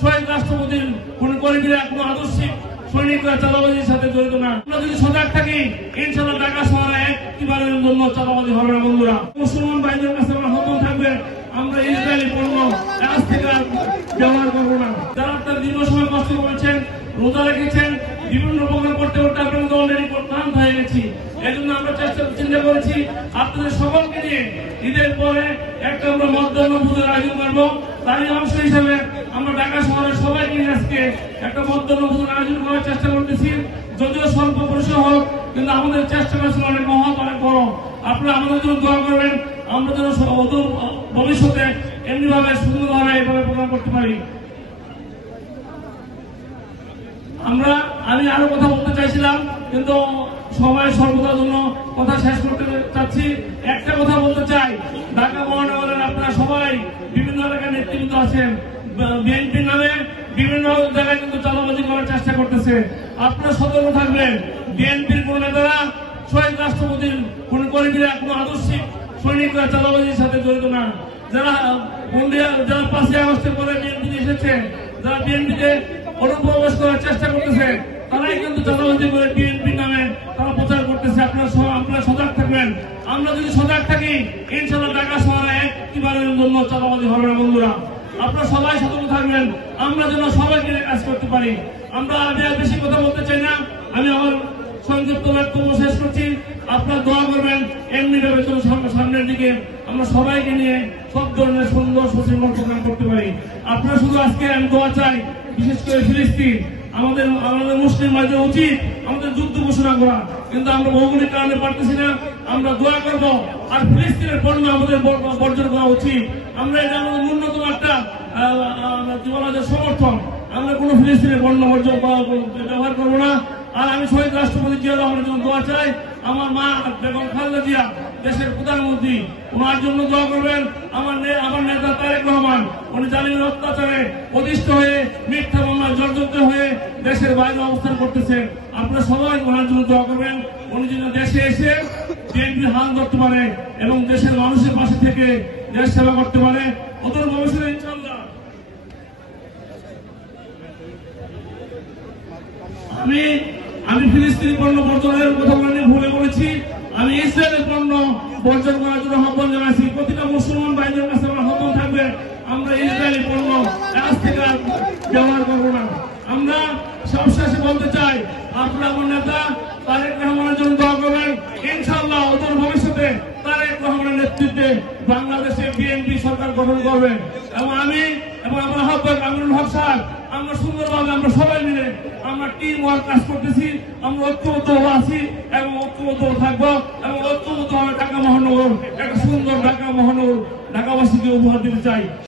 শহীদ রাষ্ট্রপতির কোন কর্মীরা কোনো আদর্শিক সৈনিকরা চাঁদাবাজির সাথে জড়িত না। আমরা যদি সজাগ থাকি ইনশাআল্লাহ ঢাকা শহরে একবারের জন্য চাঁদাবাজি হবে না। বন্ধুরা, মুসলমান ভাইদের কাছে আমরা হুকুম থাকবে, আমরা ইসরায়েলি পণ্য আজ থেকে ব্যবহার করবো না। যারা আপনার দীর্ঘ সময় কষ্ট করেছেন, রোজা রেখেছেন, বিভিন্ন প্রোগ্রাম করতে করতে আপনাদের অলরেডি ক্লান্ত হয়ে গেছি। এই জন্য আমরা চিন্তা করেছি আপনাদের সকলকে নিয়ে ঈদের পরে একটা আমরা মধ্যাহ্নভোজের আয়োজন করবো। তারই অংশ হিসেবে আমরা ঢাকা শহরের সবাইকে নিয়ে আজকে একটা মধ্যাহ্নভোজের আয়োজন করার চেষ্টা করতেছি। যদিও স্বল্প পরিসর হোক, কিন্তু আমাদের চেষ্টাটা ছিল অনেক মহৎ, অনেক বড়। আপনারা আমাদের জন্য দোয়া করবেন, আমরা যেন অদূর ভবিষ্যতে এমনিভাবে সুন্দরভাবে এভাবে প্রোগ্রাম করতে পারি। আমি আরো কথা বলতে চাইছিলাম, কিন্তু সময় স্বল্পতার জন্য কথা শেষ করতে চাচ্ছি। একটা কথা বলতে চাই, ঢাকা মহানগরের আপনারা সবাই বিভিন্ন এলাকার নেতৃবৃন্দ আছেন, বিএনপির নামে বিভিন্ন জায়গায় কিন্তু চাঁদাবাজি করার চেষ্টা করতেছে। আপনারা সতর্ক থাকবেন। বিএনপির কোন নেতারা শহীদ রাষ্ট্রপতির কোন কর্মীরা কোনো আদর্শিক সৈনিকরা চাঁদাবাজির সাথে জড়িত না। যারা 5ই আগস্টের পরে বিএনপি এসেছে, যারা বিএনপিতে অনুপ্রবেশ করার চেষ্টা করতেছে, তারাই কিন্তু চাঁদাবাজি করে বিএনপির নামে তারা প্রচার করতেছে। আপনারা সজাগ থাকবেন। আমরা যদি সজাগ থাকি ইনশাআল্লাহ ঢাকা শহরে একবারের জন্য চাঁদাবাজি হবে না। বন্ধুরা, আপনারা সবাই সতর্ক থাকবেন, আমরা যেন সবাইকে কাজ করতে পারি। আমরা আর বেশি কথা বলতে চাই না, আমি আমার সংক্ষিপ্ত বক্তব্য শেষ করছি। আপনারা দোয়া করবেন এমনি ভাবে সামনের দিকে আমরা সবাইকে নিয়ে সব ধরনের সুন্দর সুশৃঙ্খল প্রোগ্রাম করতে পারি। আপনারা শুধু আজকে আমি দোয়া চাই, বিশেষ করে ফিলিস্তিন, আমাদের মুসলিম ভাইদের উচিত আমাদের যুদ্ধ ঘোষণা করা, কিন্তু আমরা ভৌগোলিক কারণে পারতেছি না। আমরা দোয়া করব, আর ফিলিস্তিনের পণ্য আমাদের বর্জন করা উচিত। আমরা এটা আমাদের ন্যূনতম একটা সমর্থন। আমরা কোন ফিলিস্তিনের পণ্য ব্যবহার করবো না। আর আমি শহীদ রাষ্ট্রপতি জিয়া রহমানের জন্য দোয়া চাই। আমার মা বেগম খালেদা জিয়া দেশের প্রধানমন্ত্রী, ওনার জন্য দোয়া করবেন। আমার নেতা তারেক রহমান, উনি জালিমের অত্যাচারে অধিষ্ঠ হয়ে মিথ্যা মামলায় জর্জরিত হয়ে দেশের বাইরে অবস্থান করতেছেন। আপনারা সবাই ওনার জন্য দোয়া করবেন, উনি যেন দেশে এসে বিএনপির হাল ধরতে পারে এবং দেশের মানুষের পাশে থেকে দেশ সেবা করতে পারে। অদূর ভবিষ্যতে ইনশাআল্লাহ আমি ফিলিস্তিনি পণ্য বর্জনের কথা ভুলে বলেছি। আমি ইসরায়েলের পণ্য বর্জন করার জন্য আহ্বান জানাচ্ছি। প্রতিটা মুসলমান ভাইদের কাছে আমার আহ্বান থাকবে, আমরা ইসরায়েলি পণ্য আজ থেকে ব্যবহার করবো না। আমরা সবশেষে বলতে চাই, আপনারা আমার নেতা তারেক রহমানের জন্য দোয়া করবেন। ইনশাআল্লাহ অদূর ভবিষ্যতে তারেক রহমানের নেতৃত্বে বাংলাদেশে বিএনপি সরকার গঠন করবেন। এবং আমি এবং আমার আহ্বায়ক আমিনুল হক সাহেব, আমরা সুন্দরভাবে আমরা সবাই মিলে আমরা টিম ওয়ার্ক কাজ করতেছি। আমরা ঐক্যবদ্ধ আছি এবং ঐক্যবদ্ধ থাকবো এবং ঐক্যবদ্ধ ভাবে ঢাকা মহানগর একটা সুন্দর ঢাকা মহানগর ঢাকাবাসীকে উপহার দিতে চাই।